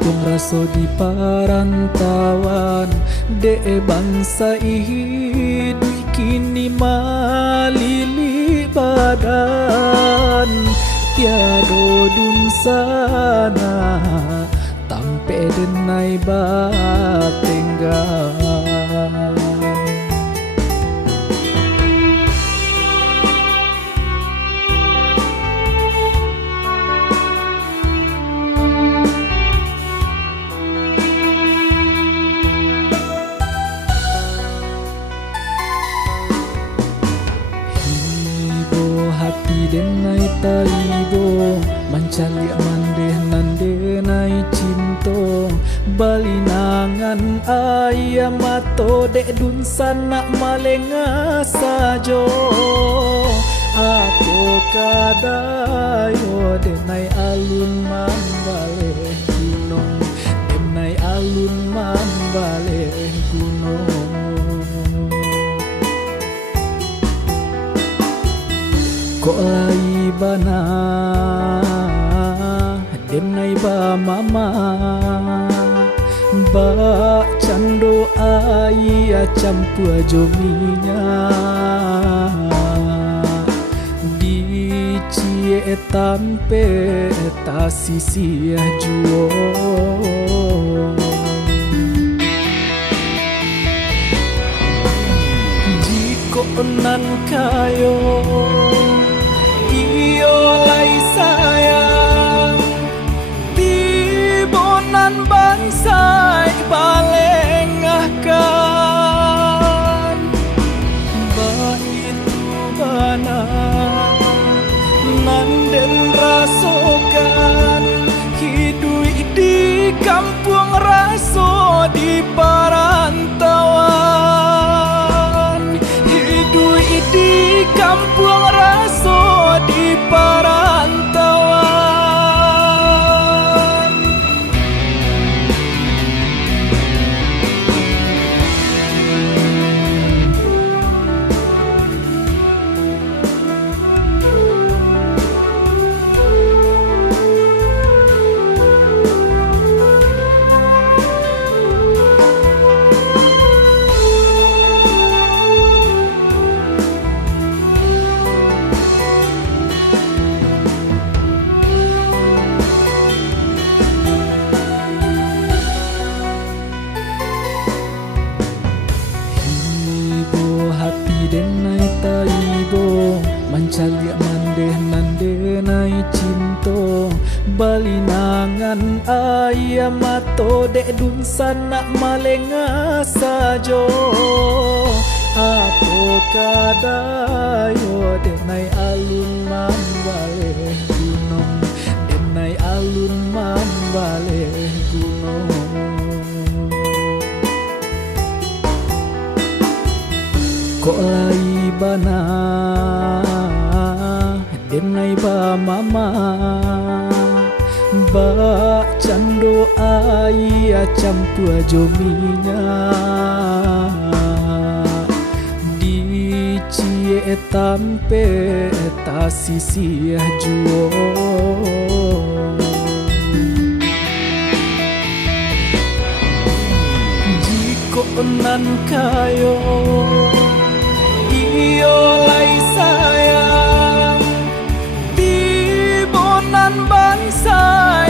kampung raso di perantauan, de bangsa hidup kini malili badan, tiado dun sana tampe denai batenggan. Hati denai taibo mancalik mandeh nande nai cinto, balinangan ayam mato dek dun sana malenga sajo. Apo kadayo denai alun mambale gunung, denai alun mambale gunung. Kok lai bana denai ba mama, ba cando ai campur jominya, di cie tampe ta sisi juo. Jiko nan kayo iyo lai sayang, tibonan bansai balengahkan, baitu bana nanden rasokan, hidui di kampung raso di perantauan, hidui di kampung raso di perantauan. Denai taibo mancalik mandeh nande nai cinto, balinangan ayam mato dek dun sana malenga sajo. Apo kadayo denai alun mambale gunung, denai alun mambale gunung. Kok lai bana denai ba mama, ba cando ai campur jominya, di cie tampe ta sisi juo. Jiko nan kayo iyo lai sayang, tibonan bansai